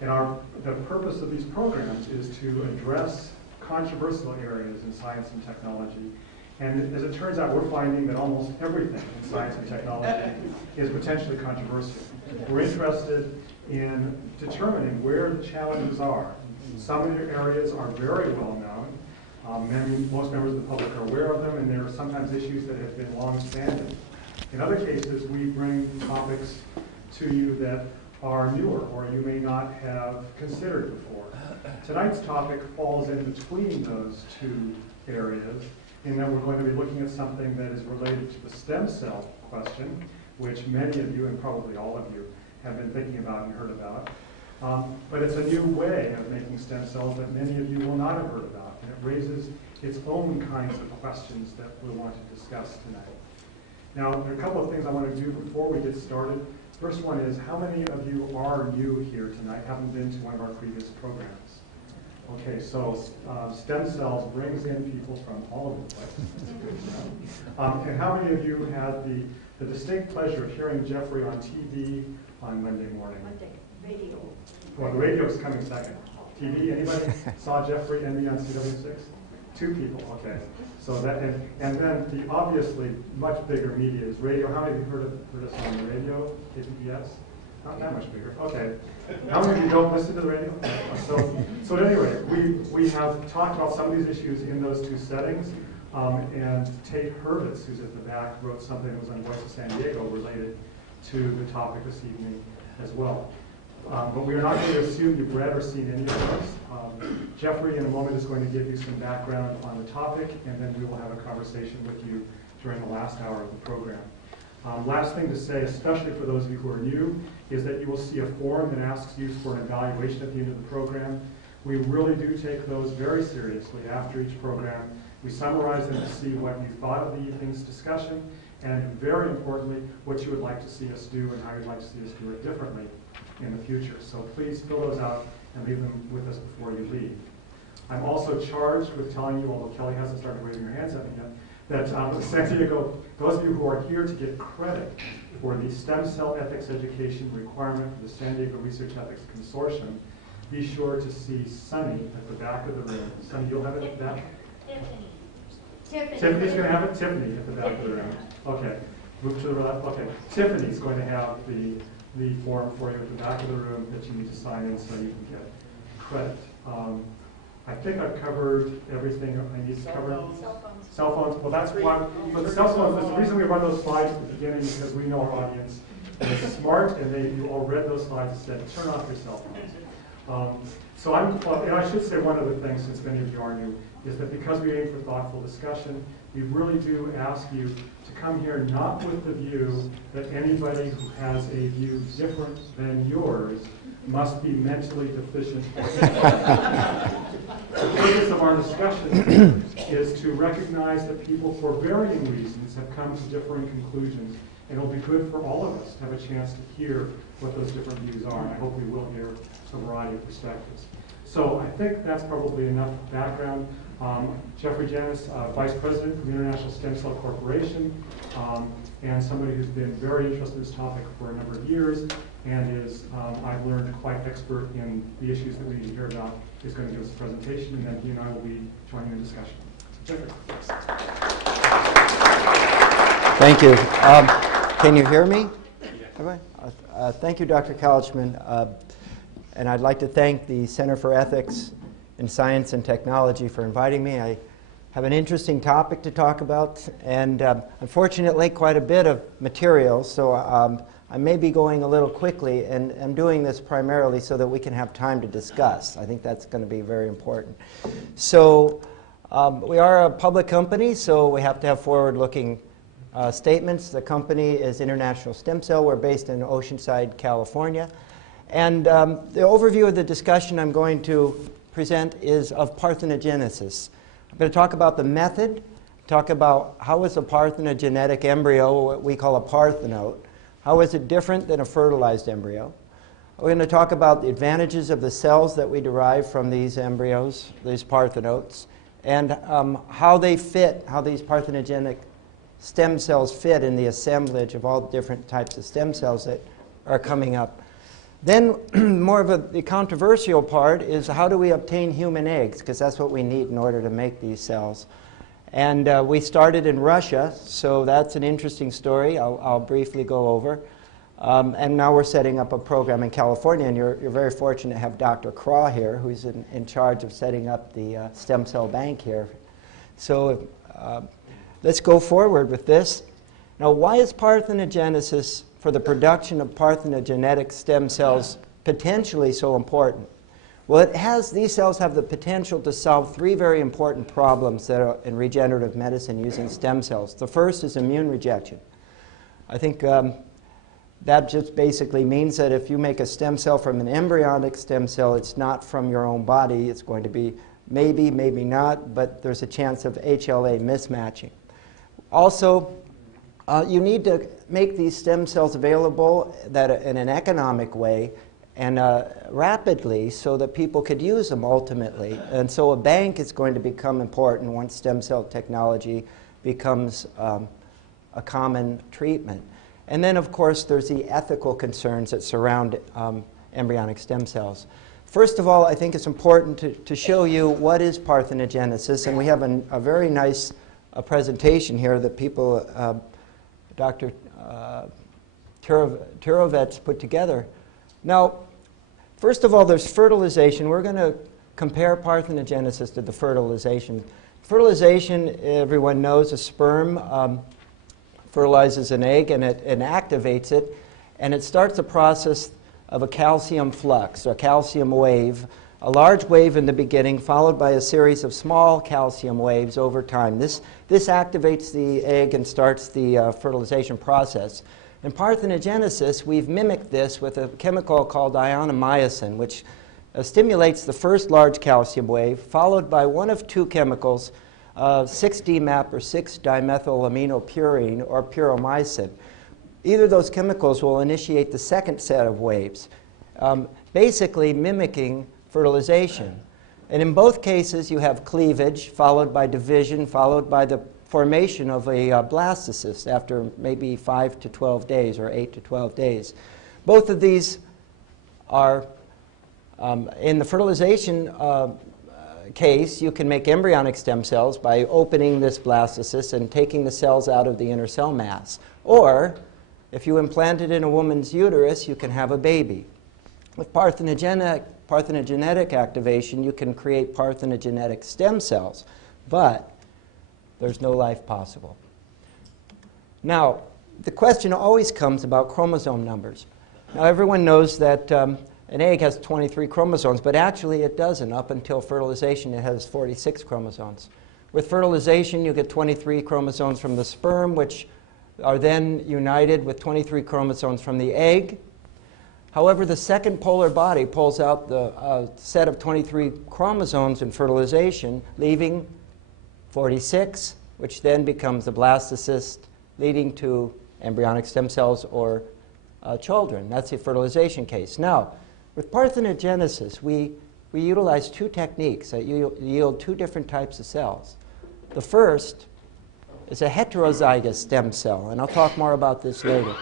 And the purpose of these programs is to address controversial areas in science and technology. And as it turns out, we're finding that almost everything in science and technology is potentially controversial. We're interested in determining where the challenges are. Some of the areas are very well known. Most members of the public are aware of them, and there are sometimes issues that have been long-standing. In other cases, we bring topics to you that are newer or you may not have considered before. Tonight's topic falls in between those two areas, in that we're going to be looking at something that is related to the stem cell question, which many of you, and probably all of you, have been thinking about and heard about. But it's a new way of making stem cells that many of you will not have heard about, and it raises its own kinds of questions that we'll want to discuss tonight. Now, there are a couple of things I want to do before we get started. First one is, how many of you are new here tonight, haven't been to one of our previous programs? Okay, so stem cells brings in people from all over the place. That's good. And how many of you had the distinct pleasure of hearing Jeffrey on TV on Monday morning? Monday, radio. Well, the radio is coming second. TV, anybody saw Jeffrey and me on CW6? 2 people, okay. So that, and then the obviously much bigger media is radio. How many of you heard us on the radio, KPBS? Not that much bigger, okay. How many of you don't listen to the radio? So at any rate, we have talked about some of these issues in those 2 settings, and Tate Hurwitz, who's at the back, wrote something that was on Voice of San Diego related to the topic this evening as well. But we are not going to assume you've read or seen any of those. Jeffrey, in a moment, is going to give you some background on the topic, and then we will have a conversation with you during the last hour of the program. Last thing to say, especially for those of you who are new, is that you will see a form that asks you for an evaluation at the end of the program. We really do take those very seriously after each program. We summarize them to see what you thought of the evening's discussion, and very importantly, what you would like to see us do and how you'd like to see us do it differently in the future. So please fill those out and leave them with us before you leave. I'm also charged with telling you, although Kelly hasn't started waving her hands at me yet, that San Diego, those of you who are here to get credit for the stem cell ethics education requirement for the San Diego Research Ethics Consortium, be sure to see Sunny at the back of the room. Sunny, you'll have it at the back? Tiffany. Tiffany's going to have it? Tiffany at the back of the room. Okay. Move to the left. Okay. Tiffany's going to have the form for you at the back of the room that you need to sign in so you can get credit. I think I've covered everything I need to cover. Cell phones. Cell phones. Well, that's why. But cell phones, the reason we run those slides at the beginning is because we know our audience is smart, and you all read those slides and said, turn off your cell phones. So and I should say one other thing, since many of you are new, is that because we aim for thoughtful discussion, we really do ask you to come here not with the view that anybody who has a view different than yours must be mentally deficient. The purpose of our discussion is to recognize that people, for varying reasons, have come to differing conclusions, and it'll be good for all of us to have a chance to hear what those different views are, and I hope we will hear a variety of perspectives. So I think that's probably enough background. Jeffrey Janis, Vice President from the International Stem Cell Corporation, and somebody who's been very interested in this topic for a number of years, and is, I've learned, quite expert in the issues that we need to hear about, is going to give us a presentation, and then he and I will be joining the discussion. Jeffrey. Thank you. Can you hear me? Okay. Thank you, Dr. Couchman. And I'd like to thank the Center for Ethics in Science and Technology for inviting me. I have an interesting topic to talk about, and unfortunately quite a bit of material, so I may be going a little quickly, and I'm doing this primarily so that we can have time to discuss. I think that's going to be very important. So we are a public company, so we have to have forward-looking statements. The company is International Stem Cell. We're based in Oceanside, California. And the overview of the discussion I'm going to present is of parthenogenesis. I'm going to talk about the method, talk about how is a parthenogenetic embryo, what we call a parthenote, how is it different than a fertilized embryo. We're going to talk about the advantages of the cells that we derive from these embryos, these parthenotes, and how they fit, how these parthenogenic stem cells fit in the assemblage of all the different types of stem cells that are coming up. Then more of the controversial part is how do we obtain human eggs, because that's what we need in order to make these cells. And we started in Russia, so that's an interesting story I'll briefly go over. And now we're setting up a program in California, and you're very fortunate to have Dr. Craw here, who's in charge of setting up the stem cell bank here. So let's go forward with this. Now, why is parthenogenesis for the production of parthenogenetic stem cells potentially so important? Well, these cells have the potential to solve three very important problems that are in regenerative medicine using stem cells. The first is immune rejection. I think that just basically means that if you make a stem cell from an embryonic stem cell, it's not from your own body. It's going to be maybe, maybe not, but there's a chance of HLA mismatching. Also, you need to make these stem cells available in an economic way and rapidly so that people could use them ultimately. And so a bank is going to become important once stem cell technology becomes a common treatment. And then, of course, there's the ethical concerns that surround embryonic stem cells. First of all, I think it's important to show you what is parthenogenesis, and we have a very nice presentation here that people, Dr. Turovets put together. Now, first of all, there's fertilization. We're going to compare parthenogenesis to the fertilization. Fertilization, everyone knows, a sperm fertilizes an egg and it activates it, and it starts a process of a calcium flux, or a calcium wave, a large wave in the beginning followed by a series of small calcium waves over time. This activates the egg and starts the fertilization process. In parthenogenesis, we've mimicked this with a chemical called ionomycin, which stimulates the first large calcium wave, followed by one of two chemicals, 6-DMAP or 6-dimethylaminopurine or puromycin. Either of those chemicals will initiate the second set of waves, basically mimicking fertilization. And in both cases, you have cleavage, followed by division, followed by the formation of a blastocyst after maybe 5 to 12 days or 8 to 12 days. Both of these are, in the fertilization case, you can make embryonic stem cells by opening this blastocyst and taking the cells out of the inner cell mass. Or, if you implant it in a woman's uterus, you can have a baby. With parthenogenetic activation, you can create parthenogenetic stem cells, but there's no life possible. Now, the question always comes about chromosome numbers. Now, everyone knows that an egg has 23 chromosomes, but actually it doesn't. Up until fertilization, it has 46 chromosomes. With fertilization, you get 23 chromosomes from the sperm, which are then united with 23 chromosomes from the egg. However, the second polar body pulls out the set of 23 chromosomes in fertilization, leaving 46, which then becomes the blastocyst, leading to embryonic stem cells or children. That's the fertilization case. Now, with parthenogenesis, we utilize two techniques that yield two different types of cells. The first is a heterozygous stem cell, and I'll talk more about this later.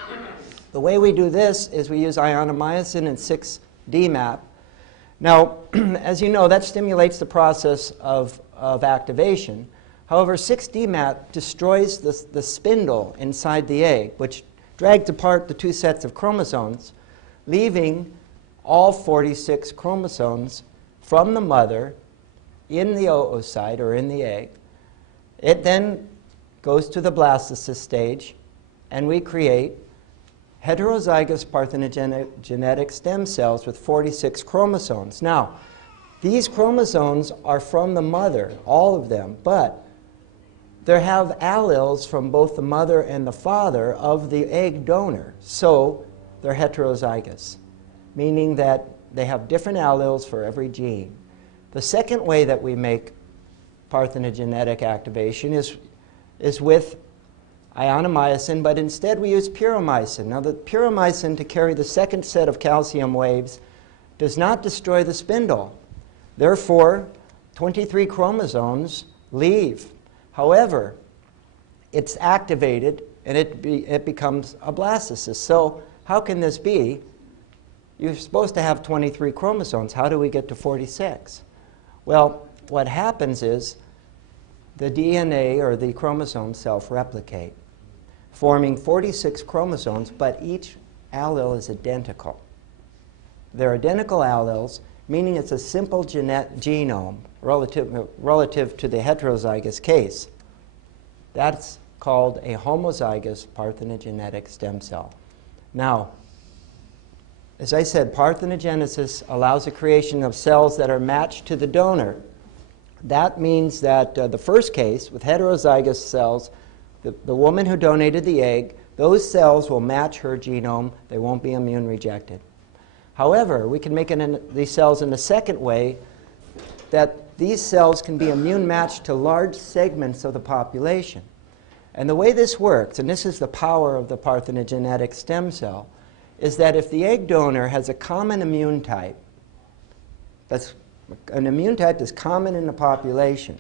The way we do this is we use ionomycin and 6-DMAP. Now, as you know, that stimulates the process of activation. However, 6-DMAP destroys the spindle inside the egg, which drags apart the two sets of chromosomes, leaving all 46 chromosomes from the mother in the oocyte, or in the egg. It then goes to the blastocyst stage, and we create heterozygous parthenogenetic stem cells with 46 chromosomes. Now, these chromosomes are from the mother, all of them, but they have alleles from both the mother and the father of the egg donor, so they're heterozygous, meaning that they have different alleles for every gene. The second way that we make parthenogenetic activation is with ionomycin, but instead we use puromycin. Now, the puromycin, to carry the second set of calcium waves, does not destroy the spindle. Therefore, 23 chromosomes leave. However, it's activated and it becomes a blastocyst. So how can this be? you're supposed to have 23 chromosomes. How do we get to 46? Well, what happens is the DNA or the chromosomes self-replicate, forming 46 chromosomes, but each allele is identical. They're identical alleles, meaning it's a simple genome relative to the heterozygous case. That's called a homozygous parthenogenetic stem cell. Now, as I said, parthenogenesis allows the creation of cells that are matched to the donor. That means that the first case, with heterozygous cells, the woman who donated the egg, those cells will match her genome. They won't be immune rejected. However, we can make these cells in the second way, that these cells can be immune matched to large segments of the population. And the way this works, and this is the power of the parthenogenetic stem cell, is that if the egg donor has a common immune type, that's an immune type that's common in the population,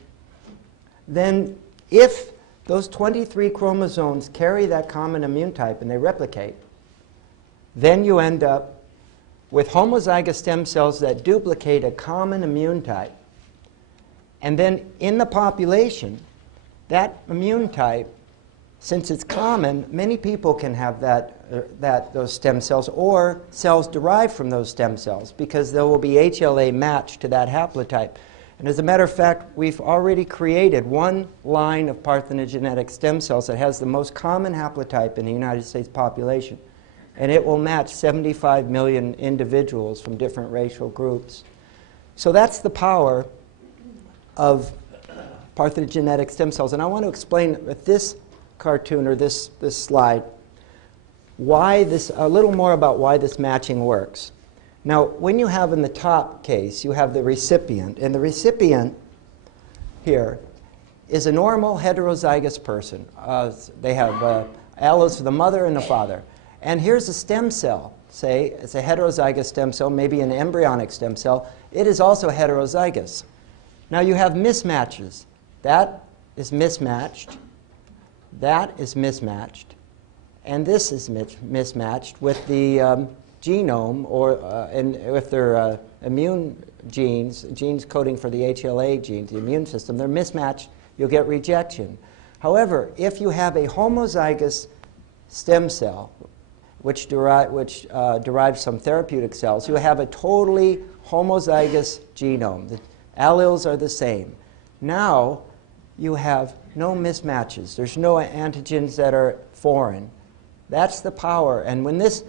then if those 23 chromosomes carry that common immune type and they replicate, then you end up with homozygous stem cells that duplicate a common immune type. And then in the population, that immune type, since it's common, many people can have those stem cells or cells derived from those stem cells because there will be HLA matched to that haplotype. And as a matter of fact, we've already created one line of parthenogenetic stem cells that has the most common haplotype in the United States population. And it will match 75 million individuals from different racial groups. So that's the power of parthenogenetic stem cells. And I want to explain with this cartoon or this slide a little more about why this matching works. Now, when you have in the top case, you have the recipient, and the recipient here is a normal heterozygous person. They have alleles for the mother and the father. And here's a stem cell. Say it's a heterozygous stem cell, maybe an embryonic stem cell. It is also heterozygous. Now you have mismatches. That is mismatched. That is mismatched. And this is mismatched with the genome, and if they're immune genes coding for the HLA genes, the immune system, they're mismatched, you'll get rejection. However, if you have a homozygous stem cell, which derives some therapeutic cells, you have a totally homozygous genome. The alleles are the same. Now you have no mismatches. There's no antigens that are foreign. That's the power. And when this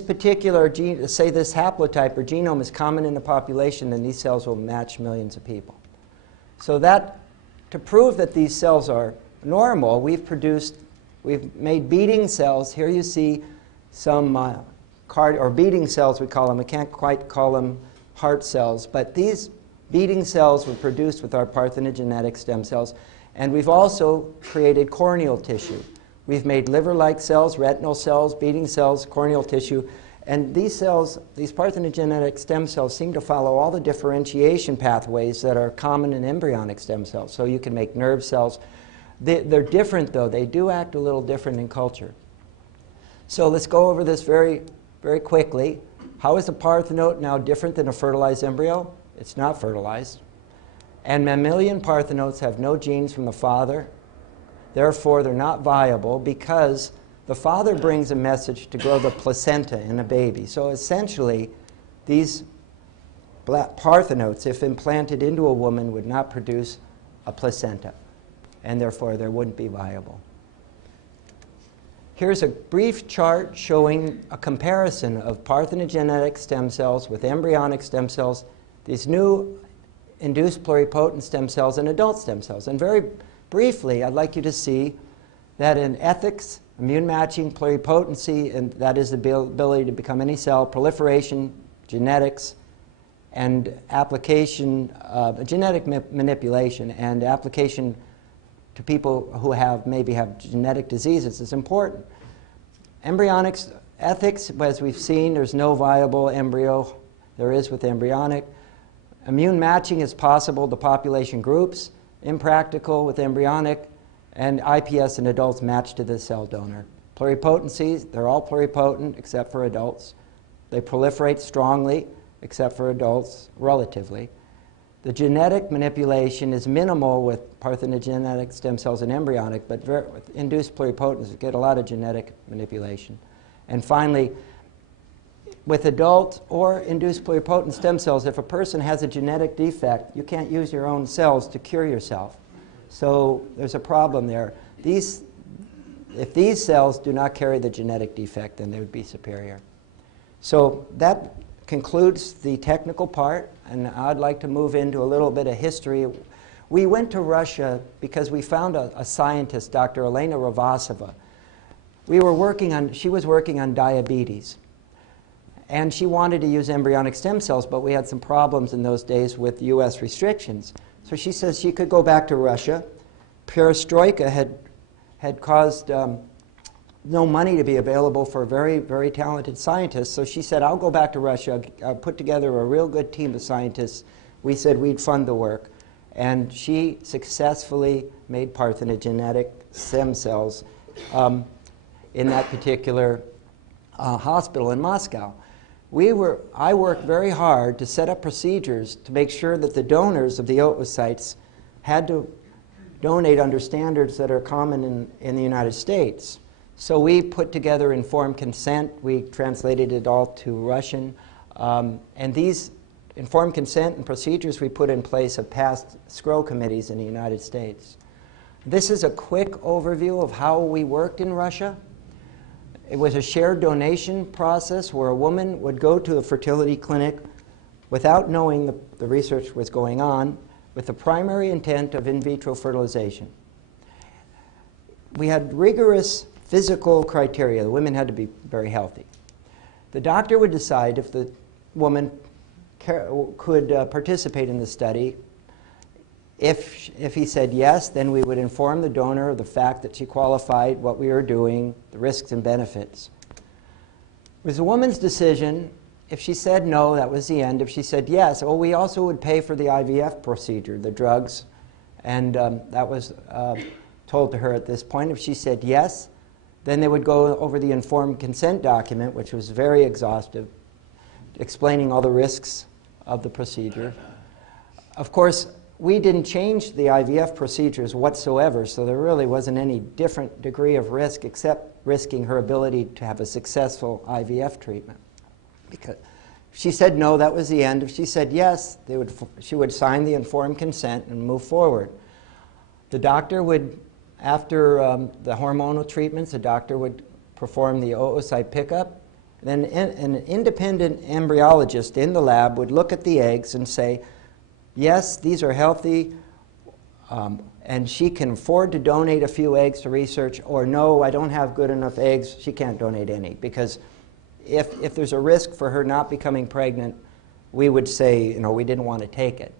particular gene, say this haplotype or genome is common in the population, then these cells will match millions of people. So that, to prove that these cells are normal, we've made beating cells. Here you see some or beating cells, we call them. We can't quite call them heart cells, but these beating cells were produced with our parthenogenetic stem cells. And we've also created corneal tissue. We've made liver-like cells, retinal cells, beating cells, corneal tissue. And these cells, these parthenogenetic stem cells, seem to follow all the differentiation pathways that are common in embryonic stem cells. So you can make nerve cells. They're different, though. They do act a little different in culture. So let's go over this very, very quickly. How is a parthenote now different than a fertilized embryo? It's not fertilized. And mammalian parthenotes have no genes from the father. Therefore, they're not viable because the father brings a message to grow the placenta in a baby. So essentially, these parthenotes, if implanted into a woman, would not produce a placenta. And therefore, they wouldn't be viable. Here's a brief chart showing a comparison of parthenogenetic stem cells with embryonic stem cells, these new induced pluripotent stem cells and adult stem cells. And very briefly, I'd like you to see that in ethics, immune matching, pluripotency, and that is the ability to become any cell, proliferation, genetics, and application, genetic manipulation and application to people who maybe have genetic diseases is important. Embryonic ethics, as we've seen, there's no viable embryo. There is with embryonic. Immune matching is possible to population groups, impractical with embryonic, and IPS in adults matched to the cell donor. Pluripotency, they're all pluripotent except for adults. They proliferate strongly, except for adults, relatively. The genetic manipulation is minimal with parthenogenetic stem cells and embryonic, but with induced pluripotency, you get a lot of genetic manipulation. And finally, with adult or induced pluripotent stem cells, if a person has a genetic defect, you can't use your own cells to cure yourself. So there's a problem there. If these cells do not carry the genetic defect, then they would be superior. So that concludes the technical part, and I'd like to move into a little bit of history. We went to Russia because we found a scientist, Dr. Elena Ravasova. She was working on diabetes, and she wanted to use embryonic stem cells, but we had some problems in those days with US restrictions. So she says she could go back to Russia. Perestroika had caused no money to be available for very, very talented scientists. So she said, I'll go back to Russia, I'll put together a real good team of scientists. We said we'd fund the work. And she successfully made parthenogenetic stem cells in that particular hospital in Moscow. I worked very hard to set up procedures to make sure that the donors of the oocytes had to donate under standards that are common in the United States. So we put together informed consent. We translated it all to Russian. And these informed consent and procedures we put in place have passed SCRO committees in the United States. This is a quick overview of how we worked in Russia. It was a shared donation process where a woman would go to a fertility clinic without knowing the research was going on, with the primary intent of in vitro fertilization. We had rigorous physical criteria. The women had to be very healthy. The doctor would decide if the woman could participate in the study. If he said yes, then we would inform the donor of the fact that she qualified, what we were doing, the risks and benefits. It was a woman's decision. If she said no, that was the end. If she said yes, well, we also would pay for the IVF procedure, the drugs, and that was told to her at this point. If she said yes, then they would go over the informed consent document, which was very exhaustive, explaining all the risks of the procedure. Of course, we didn't change the IVF procedures whatsoever, so there really wasn't any different degree of risk except risking her ability to have a successful IVF treatment. Because if she said no, that was the end. If she said yes, she would sign the informed consent and move forward. The doctor would, after the hormonal treatments, the doctor would perform the oocyte pickup. Then an independent embryologist in the lab would look at the eggs and say, yes, these are healthy, and she can afford to donate a few eggs to research, or no, I don't have good enough eggs, she can't donate any. Because if there's a risk for her not becoming pregnant, we would say, we didn't want to take it.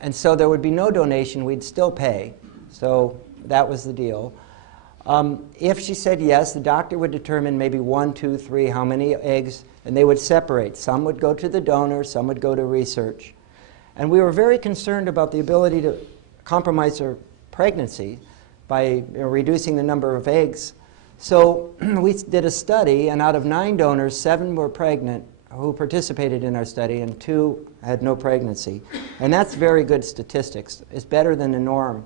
And so there would be no donation, we'd still pay. So that was the deal. If she said yes, the doctor would determine maybe 1, 2, 3, how many eggs, and they would separate. Some would go to the donor, some would go to research. And we were very concerned about the ability to compromise her pregnancy by reducing the number of eggs. So we did a study, and out of 9 donors, 7 were pregnant who participated in our study, and 2 had no pregnancy. And that's very good statistics. It's better than the norm.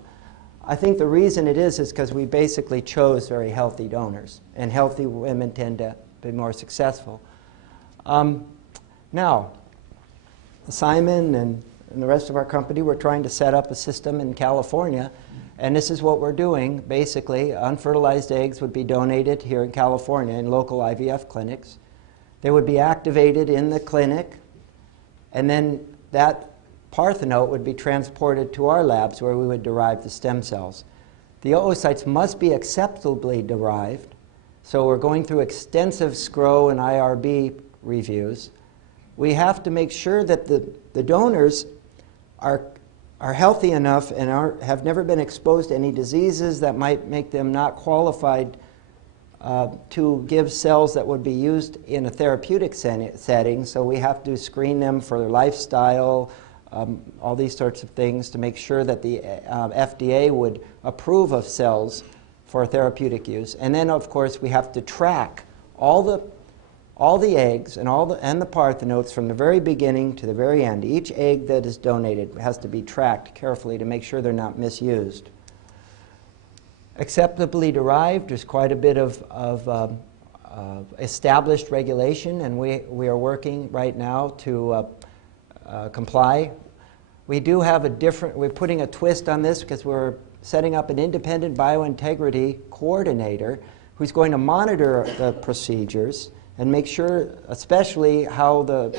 I think the reason it is because we basically chose very healthy donors, and healthy women tend to be more successful. Now, Simon and the rest of our company, we're trying to set up a system in California, and this is what we're doing. Basically, unfertilized eggs would be donated here in California in local IVF clinics. They would be activated in the clinic, and then that parthenote would be transported to our labs where we would derive the stem cells. The oocytes must be acceptably derived, so we're going through extensive SCRO and IRB reviews. We have to make sure that the donors are healthy enough and have never been exposed to any diseases that might make them not qualified to give cells that would be used in a therapeutic setting. So we have to screen them for their lifestyle, all these sorts of things to make sure that the FDA would approve of cells for therapeutic use. And then, of course, we have to track all all the eggs and the parthenotes from the very beginning to the very end. Each egg that is donated has to be tracked carefully to make sure they're not misused. Acceptably derived, there's quite a bit of established regulation, and we are working right now to comply. We do have we're putting a twist on this because we're setting up an independent biointegrity coordinator who's going to monitor the procedures and make sure, especially how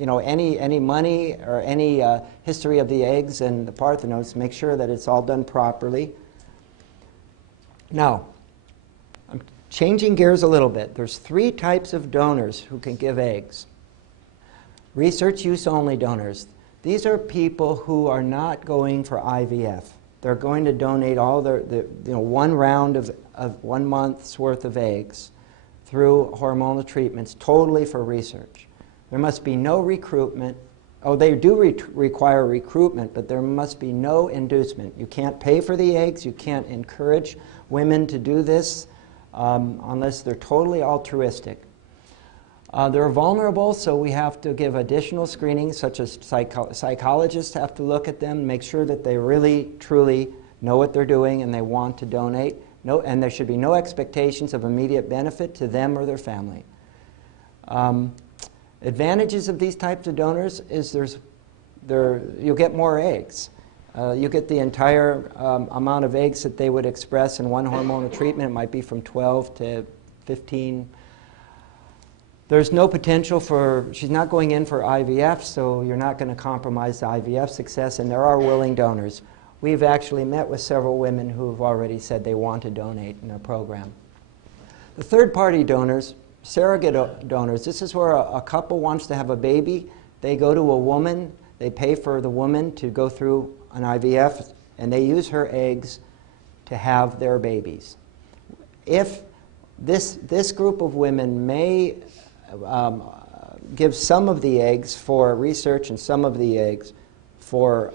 any money or any history of the eggs and the parthenotes, make sure that it's all done properly. Now, I'm changing gears a little bit. There's 3 types of donors who can give eggs. Research use only donors. These are people who are not going for IVF. They're going to donate all their one round of 1 month's worth of eggs through hormonal treatments totally for research. There must be no recruitment. Oh, they do require recruitment, but there must be no inducement. You can't pay for the eggs. You can't encourage women to do this unless they're totally altruistic. They're vulnerable, so we have to give additional screening, such as psychologists have to look at them, make sure that they really, truly know what they're doing and they want to donate. And there should be no expectations of immediate benefit to them or their family. Advantages of these types of donors is you'll get more eggs. You get the entire amount of eggs that they would express in one hormonal treatment. It might be from 12 to 15. There's no potential she's not going in for IVF, so you're not going to compromise the IVF success, and there are willing donors. We've actually met with several women who have already said they want to donate in our program. The third-party donors, surrogate donors, this is where a couple wants to have a baby. They go to a woman, they pay for the woman to go through an IVF, and they use her eggs to have their babies. If this group of women may give some of the eggs for research and some of the eggs for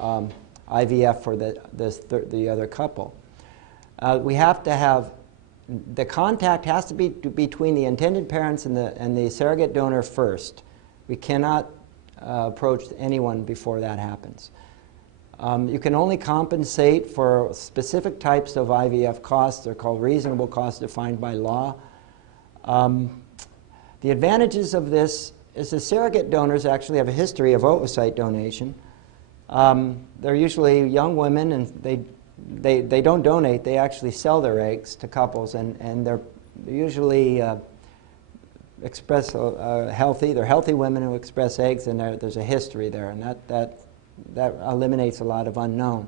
IVF for the other couple. We have to have, the contact has to be between the intended parents and the surrogate donor first. We cannot approach anyone before that happens. You can only compensate for specific types of IVF costs. They're called reasonable costs defined by law. The advantages of this is the surrogate donors actually have a history of oocyte donation. They're usually young women, and they don't donate. They actually sell their eggs to couples, and they're usually express healthy. They're healthy women who express eggs, and there's a history there, and that eliminates a lot of unknown.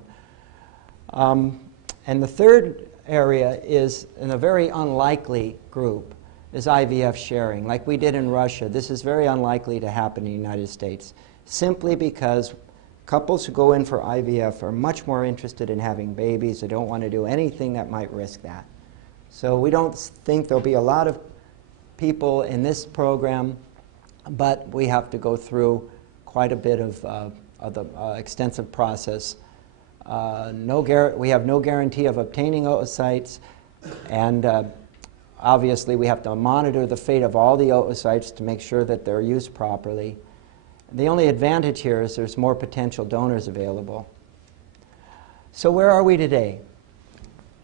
And the third area is, in a very unlikely group, is IVF sharing, like we did in Russia. This is very unlikely to happen in the United States, simply because couples who go in for IVF are much more interested in having babies. They don't want to do anything that might risk that. So we don't think there'll be a lot of people in this program, but we have to go through quite a bit of the extensive process. We have no guarantee of obtaining oocytes, and obviously we have to monitor the fate of all the oocytes to make sure that they're used properly. The only advantage here is there's more potential donors available. So where are we today?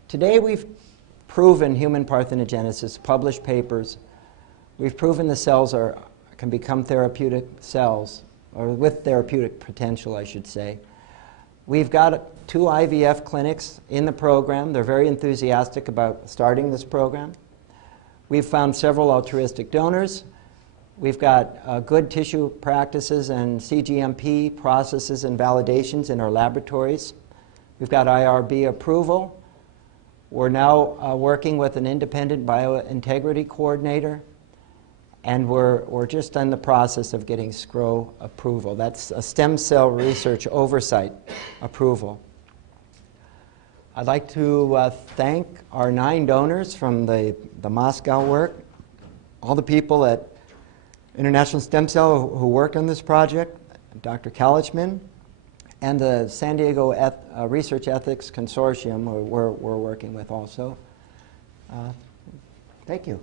Today we've proven human parthenogenesis, published papers. We've proven the cells can become therapeutic cells, or with therapeutic potential, I should say. We've got 2 IVF clinics in the program. They're very enthusiastic about starting this program. We've found several altruistic donors. We've got good tissue practices and CGMP processes and validations in our laboratories. We've got IRB approval. We're now working with an independent biointegrity coordinator, and we're just in the process of getting SCRO approval. That's a stem cell research oversight approval. I'd like to thank our 9 donors from the Moscow work, all the people at International Stem Cell who worked on this project, Dr. Kalichman, and the San Diego Research Ethics Consortium we're working with also. Thank you.